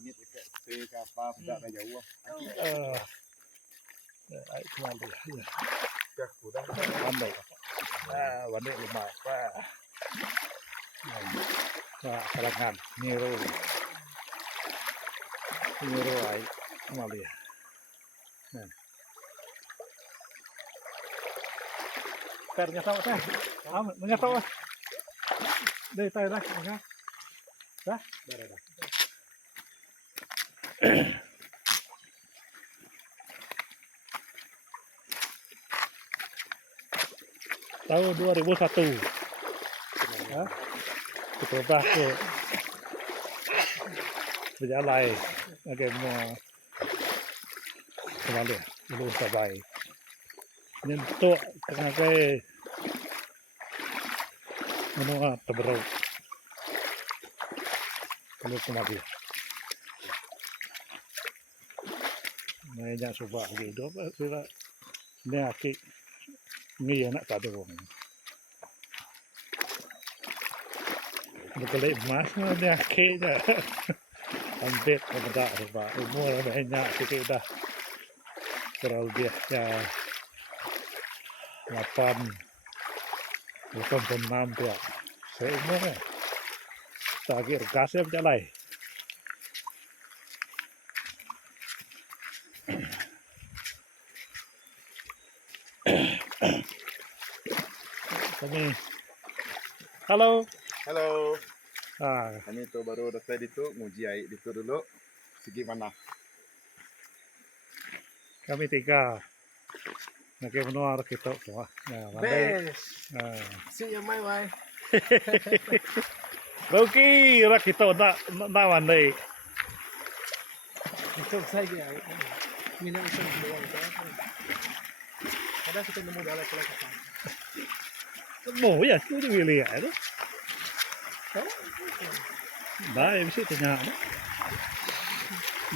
minit dekat ke apa budak dah jauh. Ai kembali ya. Dah sudah. Pandai. Pandai rumah apa? Kalangan Niro ai kembali ya. Pernya tahu teh. Mengat tahu. Dari tahu dah, mengat. Dah? Dah. Tahun 2001. Ya. Coba ke berjalan agak mau kembali belum sampai. Nyentuh kenapa menua terberau kalau kembali. Banyak coba hidup sudah ni aki ni nak tak ada orang. Betul emas ni aki je. Ambil kepada coba umur banyak sikit dah. Kurang lebih ya 8 bukan 6 dia. Seumur tak kira kasih berjalan. Kami halo. Ini tu baru doktor itu nguji air itu dulu. Segi mana? Kami 3 nak menua kita semua. Pandai. Siya mai mai. Bauki rak kita nak pandai. Ito saja. Minang isang buwan ka. Kada kita nemu dalam pula ka. Mau ya, tu dia lihat tu. Dah, mesti tanya.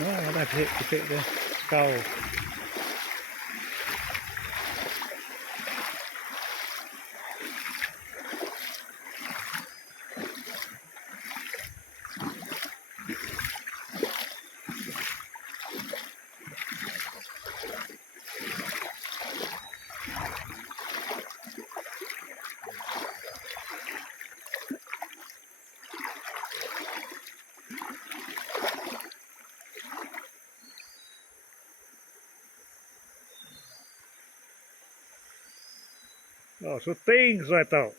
Nah, ada kek dia. Kau. Oh, syuting saya tahu.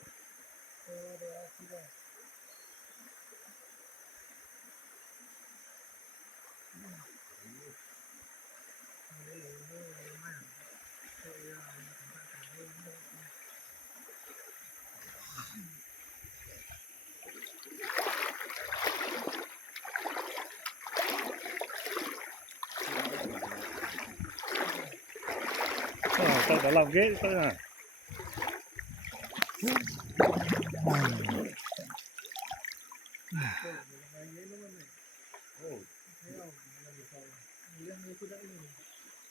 Tak dalam gate sana.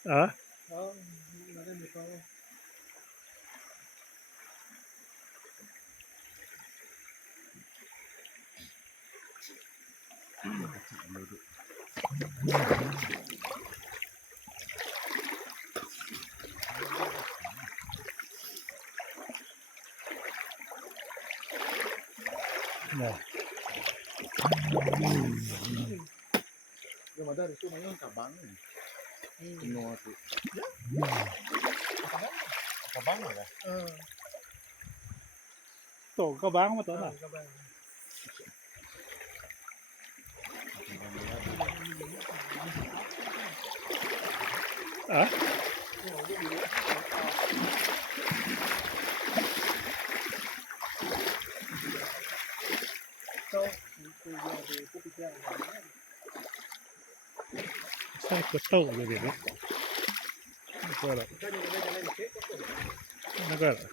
Ah? Nah. Yang ada itu memang kabang. Semua tu. Kabang lah. Tu kau bang betul tak? Ah? Saya tahu jadi tu. Negara. Negara.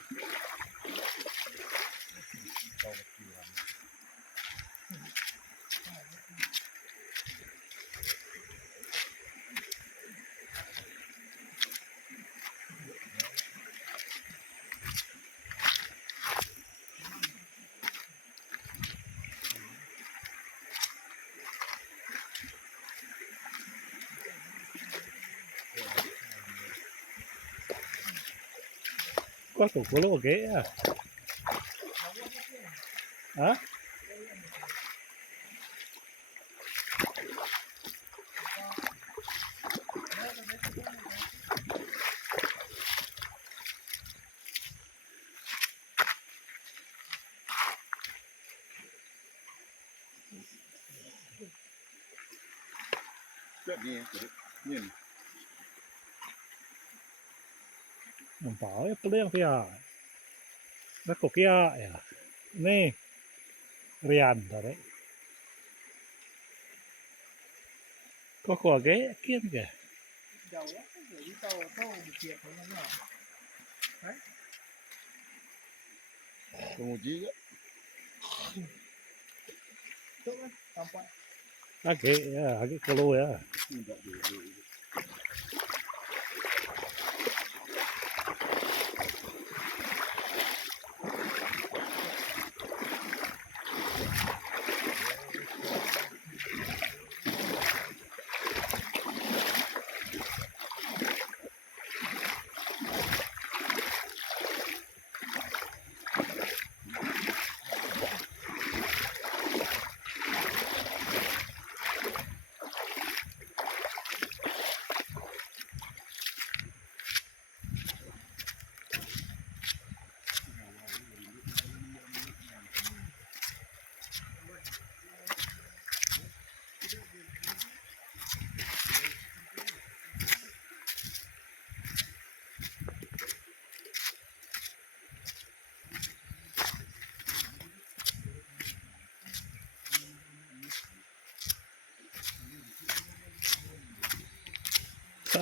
Kau tu kalau okey ya. Hah? Cak ni, ni. Nampak ya peling dia. Nak kok ya. Ni Rian tadi. Kok okey kian ke? Jauh lah, jadi tahu bukit mana lah. Penguji ke? Tu kan tampak. Okey ya, okey kalau ya. Tidak dia.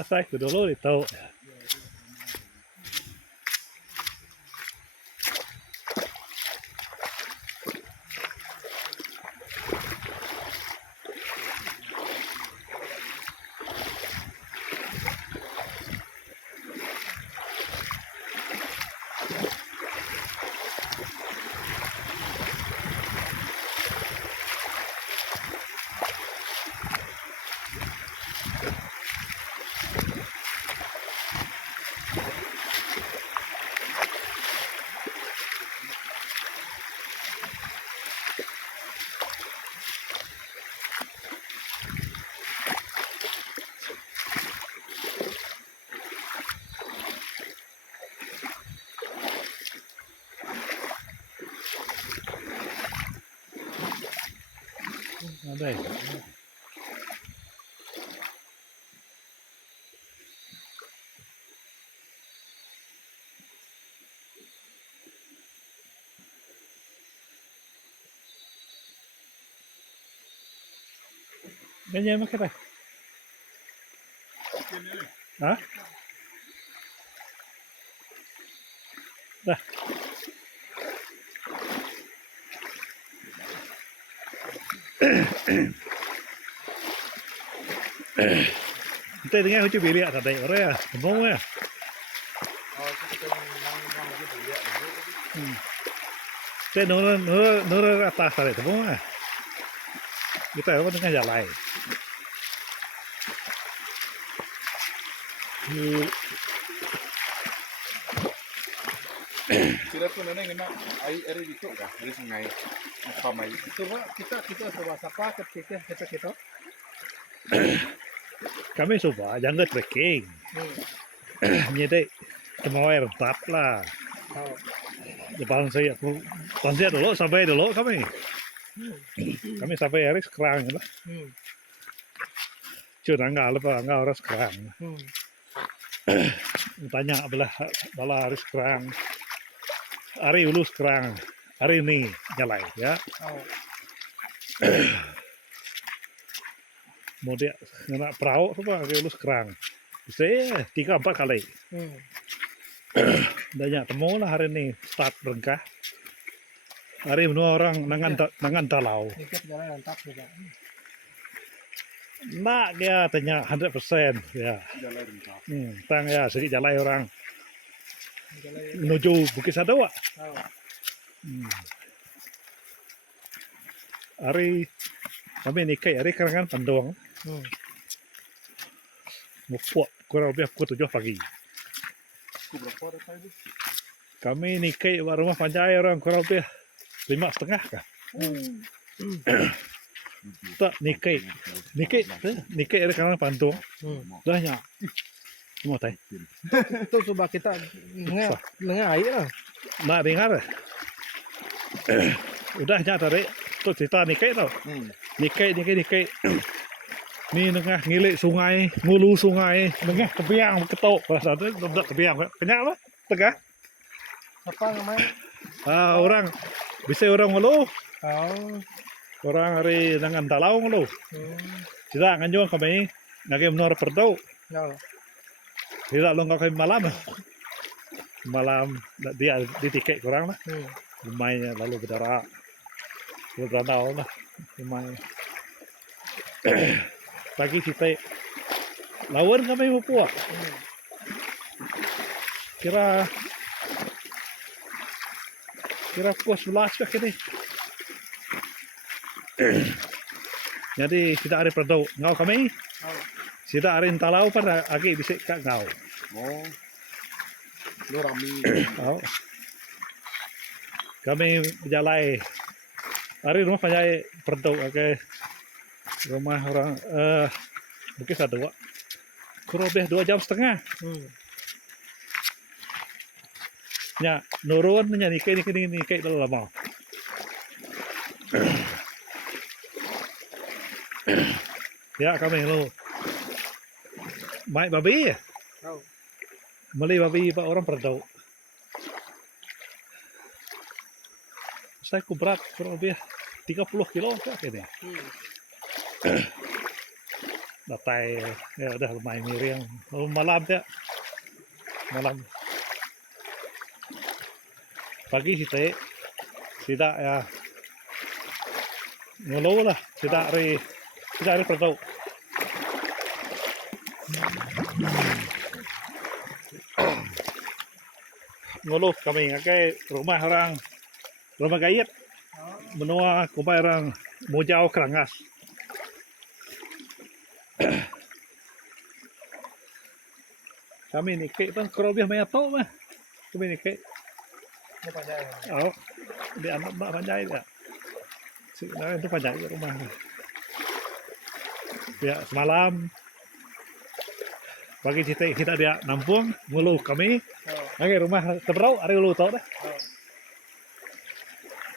Saya tu dulu tahu. Ada. Ganyan mo kita. Ha? Dah. Kita dengan hujan bilik tadi, orang ya, tembong ya. Oh, kita nang je dia. Kita nurun atas tadi, tembong ya. Kita apa dengan jalan. Kira pun nenek kena air itu kah? Dari sungai. Apa mai? Coba kita coba sapa kita kita. Kami coba jangan trekking. Nyedek mau air tap lah. Oh. Depan saya dulu sampai dulu kami. Kami sampai hari sekarang lah. Cuma enggak orang sekarang. Tanya bala hari sekarang. Hari ulu sekarang. Hari ini jalan ya. Oh. Mau dia kena perahu apa hari ulu sekarang. Saya 3-4 kali. Banyak temu lah hari ini start berengkah. Hari ini orang nangan talau. Dikit jalan lantap juga. Nak dia tanya 100% ya. Jalan rentap. Tang ya sedikit jalan orang Jalan. menuju Bukit Sadawa. Oh. Hari kami nikah hari kerangan Pandong. Ngupuk kurang lebih pukul 7 pagi. Ku berapa ada tadi? Kami nikai rumah panjai orang kurang lebih 5,5 kah? Tak nikai ada karena pantung. Dah nyak. Mau tay. Itu coba kita nengah air lah. Nak dengar? Udah nyak tadi. Tu cerita nikai tau. Nikai. Ni nengah ngilik sungai, ngulu sungai, nengah kebiang ketok. Rasa tu dak kebiang. Kenyak apa? Tegah. Apa namanya? Orang bisa orang ngulu. Oh. Orang hari dengan talau ngulu. Tidak nganjung kami ngake menor perdau. Ya. Tidak lo ngake malam. Malam dia ditiket kurang lah. Lumayan lalu berdarah. Berdarah lah. Lumayan. Pagi kita lawan kami mau puak. Kira puas 11 kah ini. Jadi tidak ada perdau ngau kami. Tidak ada talau pada agi bisa kak ngau. Oh. Lo rami. Oh. Kami berjalan. Hari rumah panjai perdau agi rumah orang mungkin 1 kurang lebih 2,5 jam. Nya nurun nya nikai dulu lama. Ya kami lo. Mai babi ya? Beli babi pak orang perdau. Saya berat kurang lebih 30 kilo kayaknya. Datai ya udah lumayan miring. Malam ya. Malam. Pagi kita tidak ya ngeluh lah, tidak hari perdau. Ngeluh kami ngakai rumah gayet menua kumpai orang mujau kerangas. Kami ni kek kan kerobih meyato mah. Kami ni kek. Oh, di anak mak panjai dia. Sebenarnya itu panjai rumah. Ya semalam pagi kita dia nampung ngulu kami. Oke rumah tebrau ada ulu tau dah.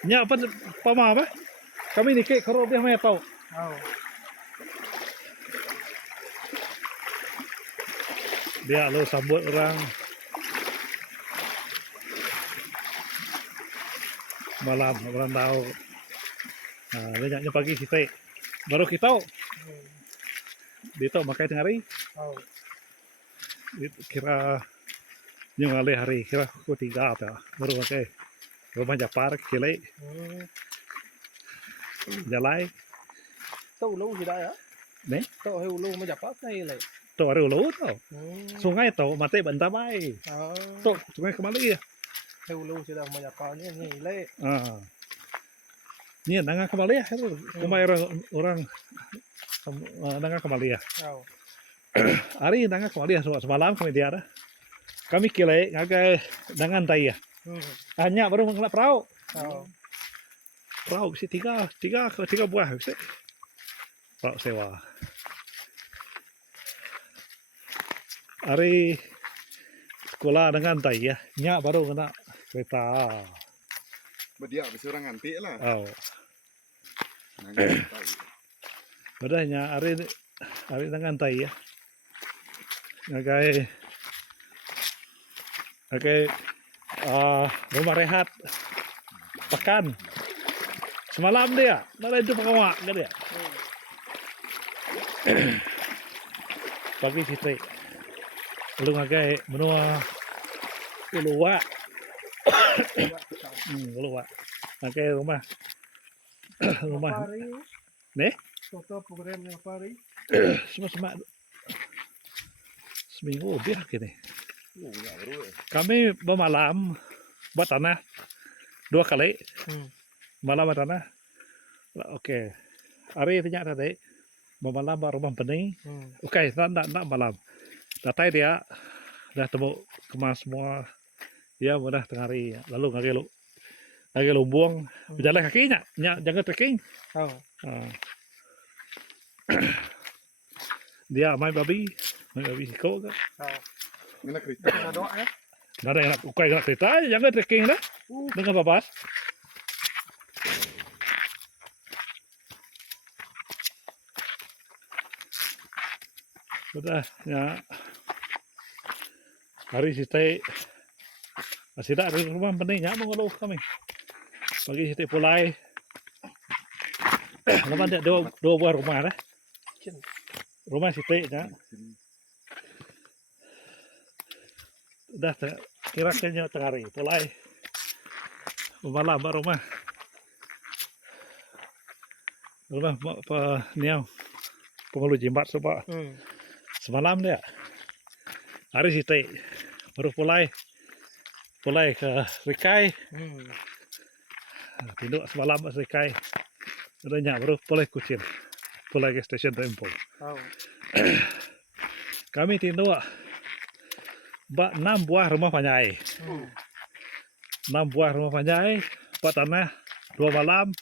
Nya apa pama apa? Kami ni kek kerobih meyato. Dia lo sambut orang malam orang tahu. Banyaknya pagi kita baru kita itu makai tengah hari. Kira yang hari kira aku 3 apa baru makai rumah Japar kile jalai. Tahu lu tidak ya? Ne? Tahu lu mau japat nih le. Tuh ada ulu tau. Sungai tau mati bentamai. Tuh sungai kembali ya. Lu sudah mau japatnya nih le. Ini nangga kembali ya itu. Kemarin orang nangga kembali ya. Hari nangga kembali ya semalam kami dia ada. Kami kile ngagai dengan tai ya. Hanya baru mengenal perahu. Perahu bisa tiga buah bisa. Perahu sewa. Hari sekolah dengan tai ya. Nya baru kena kereta. Dia bisa orang nganti lah. Oh. Bedanya hari dengan tai ya. Ngagai rumah rehat pekan semalam dia malah itu pengawak kan dia pagi kita lu ngagai menua uluwa uluwa ngagai rumah nih Toto programnya pari. semua seminggu biar gini. Kami bermalam buat tanah 2 kali. Malam buat tanah. Oke. Hari ternyata tadi bermalam baru rumah bening. Oke, nak malam. Datai dia dah temu kemas semua Ya mudah tengah hari. Lalu ngage lo buang berjalan kakinya, jangan trekking. Oh. Dia main babi kau kan. Oh. Ngena kereta. Nah, doa ya. Nggak ada yang nak ukai nak cerita, jangan trekking dah. Dengan babas. Sudah ya. Hari site masih tak ada rumah pentingnya mengeluh kami. Pagi site pulai. Lepas ada dua buah rumah dah. Cin. Rumah site ya. Dah kira-kira tengah hari pulai. Malam rumah. Rumah apa niau. Pengulu jimbat sebab semalam dia. Hari site baru pulai ke Rikai. Tinduk semalam ke Rikai. Adanya baru pulai Kucing. Pulai ke stesen Tempo. Oh. Kami tinduk 6 buah rumah panjai. 6 buah rumah panjai, 4 tanah, 2 malam,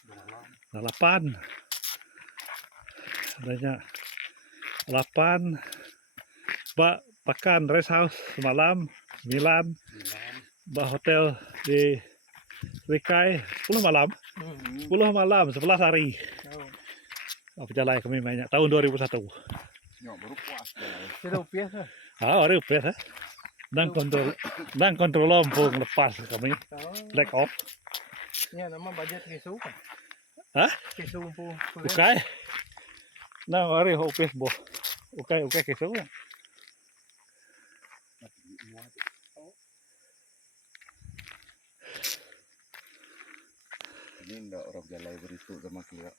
8. Adanya 8. Pakan rest house semalam, 9. Hotel di Rikai 10 malam. 10 malam, 11 hari. Perjalanan kami banyak tahun 2001. Nyok baru puas dah. Tidak rupiah lah. Hari upet dan kontrol Lampung lepas kami black off. Ya, nama budget kesu kan. Hah? Kesu pun. Ukai. Nah, hari upet boh. Ukai kesu. Ini ndak orang jalan berisuk sama keluar.